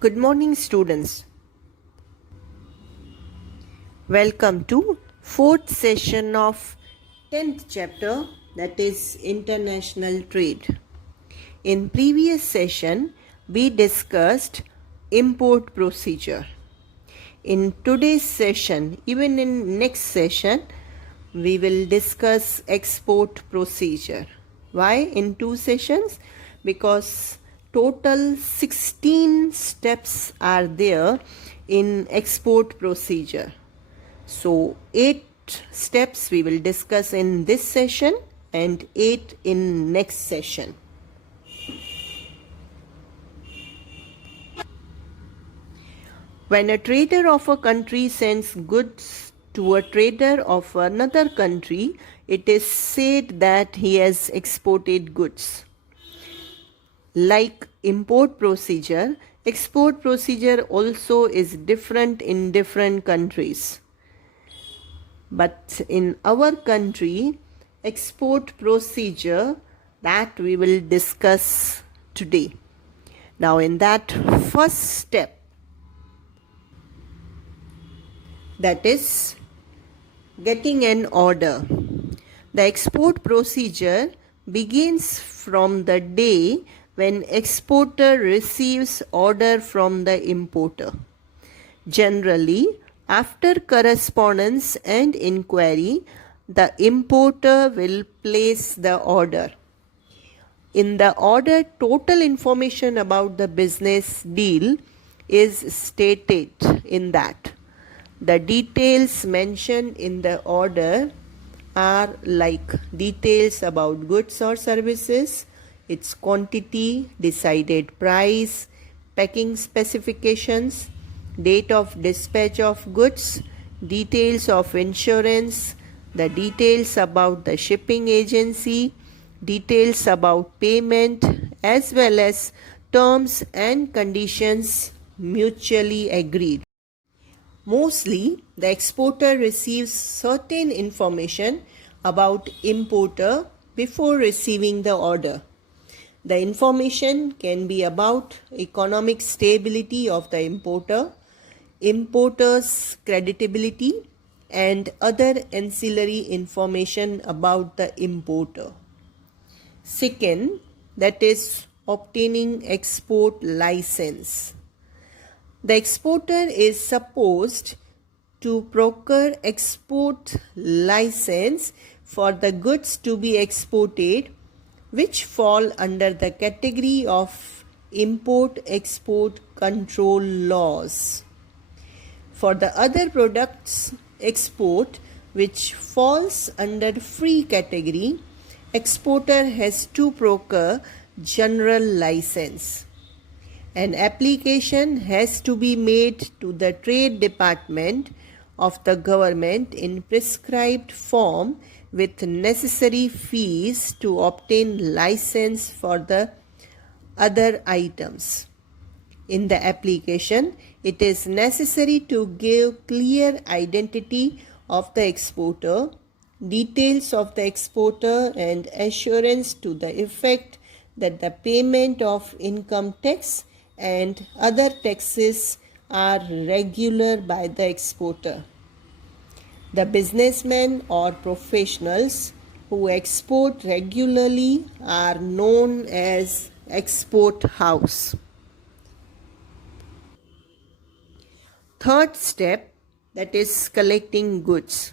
Good morning, students. Welcome to fourth session of 10th chapter, that is international trade. In previous session, we discussed import procedure. In today's session, even in next session, we will discuss export procedure. Why in two sessions? Because total 16 steps are there in export procedure. So 8 steps we will discuss in this session and 8 in next session. When a trader of a country sends goods to a trader of another country, it is said that he has exported goods. Like import procedure, export procedure also is different in different countries. But in our country, export procedure that we will discuss today. Now in that first step, that is getting an order. The export procedure begins from the day when exporter receives order from the importer. Generally, after correspondence and inquiry, the importer will place the order. In the order, total information about the business deal is stated in that. The details mentioned in the order are like details about goods or services, its quantity, decided price, packing specifications, date of dispatch of goods, details of insurance, the details about the shipping agency, details about payment, as well as terms and conditions mutually agreed. Mostly, the exporter receives certain information about importer before receiving the order. The information can be about economic stability of the importer, importer's creditability, and other ancillary information about the importer. Second, that is obtaining export license. The exporter is supposed to procure export license for the goods to be exported, which fall under the category of import-export control laws. For the other products export, which falls under free category, exporter has to procure general license. An application has to be made to the Trade Department of the government in prescribed form with necessary fees to obtain license for the other items. In the application, it is necessary to give clear identity of the exporter, details of the exporter, and assurance to the effect that the payment of income tax and other taxes are regular by the exporter. The businessmen or professionals who export regularly are known as export house. Third step, that is collecting goods.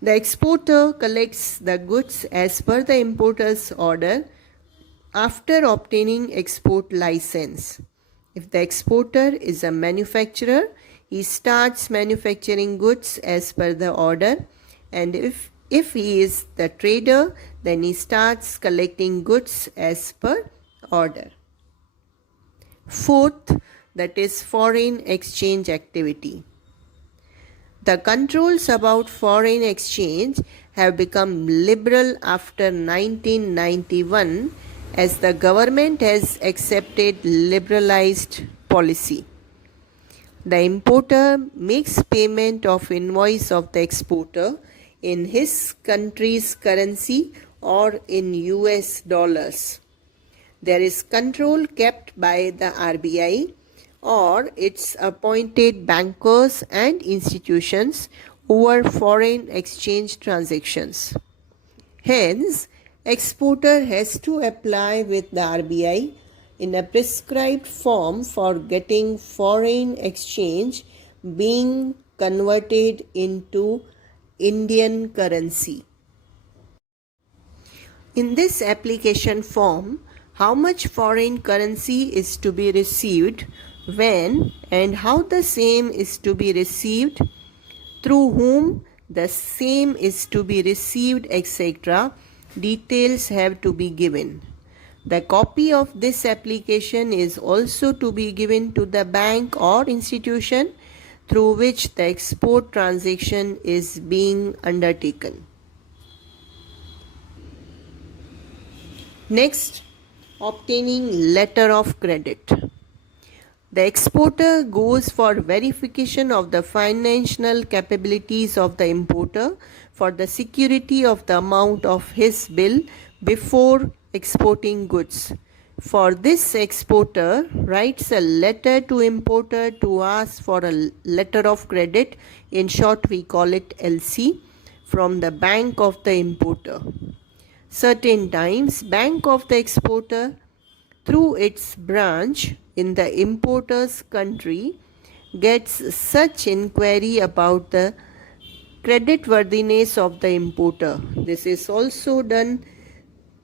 The exporter collects the goods as per the importer's order after obtaining export license. If the exporter is a manufacturer, he starts manufacturing goods as per the order, and if he is the trader, then he starts collecting goods as per order. Fourth, that is foreign exchange activity. The controls about foreign exchange have become liberal after 1991 as the government has accepted liberalized policy. The importer makes payment of invoice of the exporter in his country's currency or in US dollars. There is control kept by the RBI or its appointed bankers and institutions over foreign exchange transactions. Hence, exporter has to apply with the RBI in a prescribed form for getting foreign exchange being converted into Indian currency. In this application form, how much foreign currency is to be received, when and how the same is to be received, through whom the same is to be received, etc., details have to be given. The copy of this application is also to be given to the bank or institution through which the export transaction is being undertaken. Next, obtaining letter of credit. The exporter goes for verification of the financial capabilities of the importer for the security of the amount of his bill before exporting goods. For this, exporter writes a letter to importer to ask for a letter of credit, in short we call it LC, from the bank of the importer. Certain times, bank of the exporter, through its branch in the importer's country, gets such inquiry about the creditworthiness of the importer. This is also done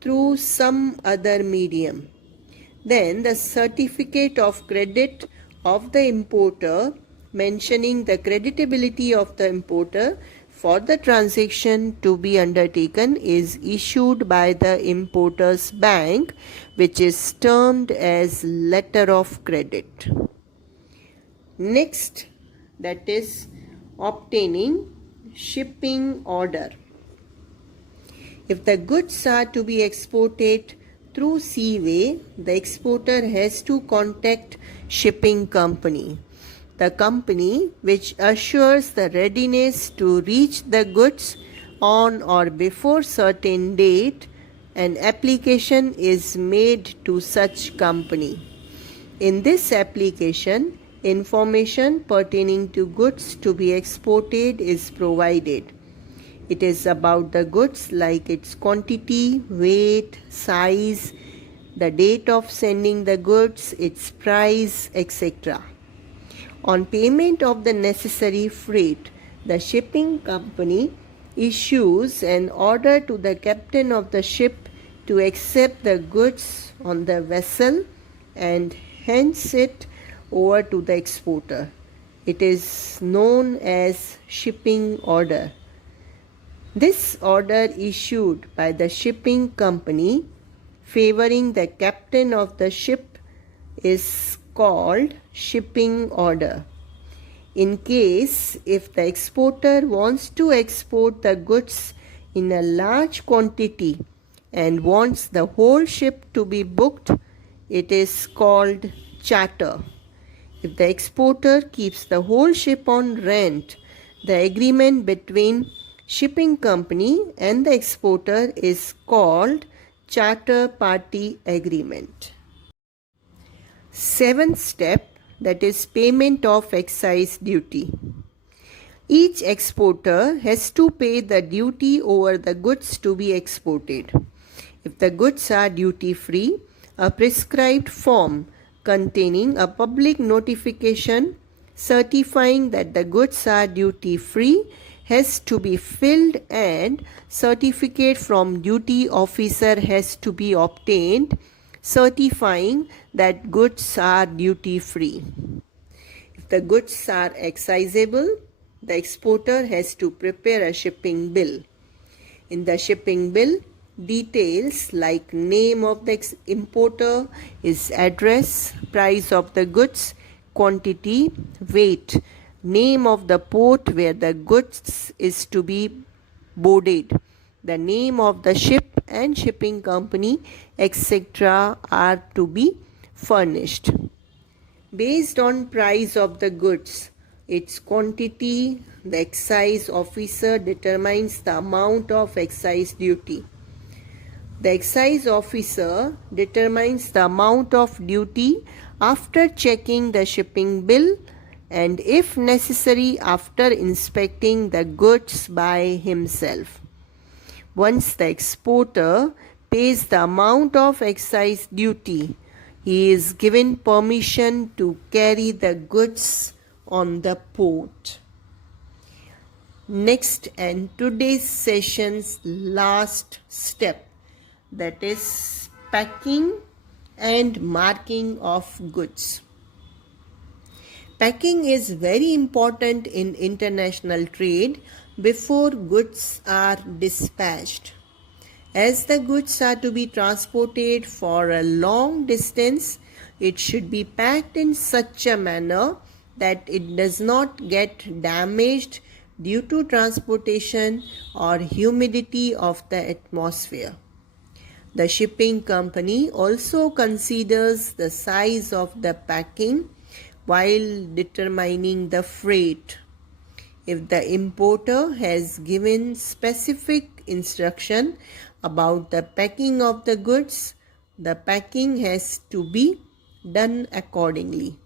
through some other medium. Then the certificate of credit of the importer mentioning the creditability of the importer for the transaction to be undertaken is issued by the importer's bank, which is termed as letter of credit. Next, that is obtaining shipping order. If the goods are to be exported through seaway, the exporter has to contact shipping company. The company which assures the readiness to reach the goods on or before certain date, an application is made to such company. In this application, information pertaining to goods to be exported is provided. It is about the goods like its quantity, weight, size, the date of sending the goods, its price, etc. On payment of the necessary freight, the shipping company issues an order to the captain of the ship to accept the goods on the vessel and hands it over to the exporter. It is known as shipping order. This order issued by the shipping company favoring the captain of the ship is called shipping order. In case if the exporter wants to export the goods in a large quantity and wants the whole ship to be booked, it is called charter. If the exporter keeps the whole ship on rent, the agreement between shipping company and the exporter is called charter party agreement. Seventh step, that is payment of excise duty. Each exporter has to pay the duty over the goods to be exported. If the goods are duty free, a prescribed form containing a public notification certifying that the goods are duty free has to be filled and certificate from duty officer has to be obtained certifying that goods are duty free. If the goods are excisable, the exporter has to prepare a shipping bill. In the shipping bill, details like name of the importer, his address, price of the goods, quantity, weight, name of the port where the goods is to be boarded, the name of the ship and shipping company, etc. are to be furnished. Based on price of the goods, its quantity, the excise officer determines the amount of excise duty. The excise officer determines the amount of duty after checking the shipping bill and, if necessary, after inspecting the goods by himself. Once the exporter pays the amount of excise duty, he is given permission to carry the goods on the port. Next, and today's session's last step, that is packing and marking of goods. Packing is very important in international trade before goods are dispatched. As the goods are to be transported for a long distance, it should be packed in such a manner that it does not get damaged due to transportation or humidity of the atmosphere. The shipping company also considers the size of the packing while determining the freight. If the importer has given specific instruction about the packing of the goods, the packing has to be done accordingly.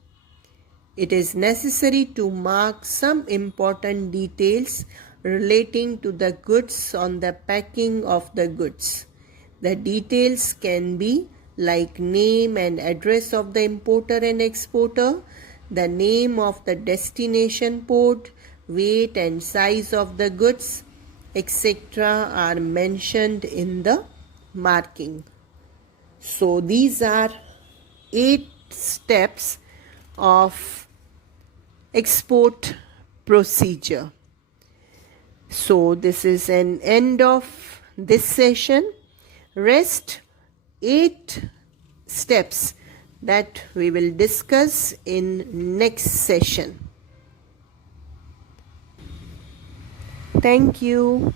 It is necessary to mark some important details relating to the goods on the packing of the goods. The details can be like name and address of the importer and exporter, the name of the destination port, weight and size of the goods, etc. are mentioned in the marking. So these are 8 steps of export procedure. So this is an end of this session. Rest 8 steps that we will discuss in next session. Thank you.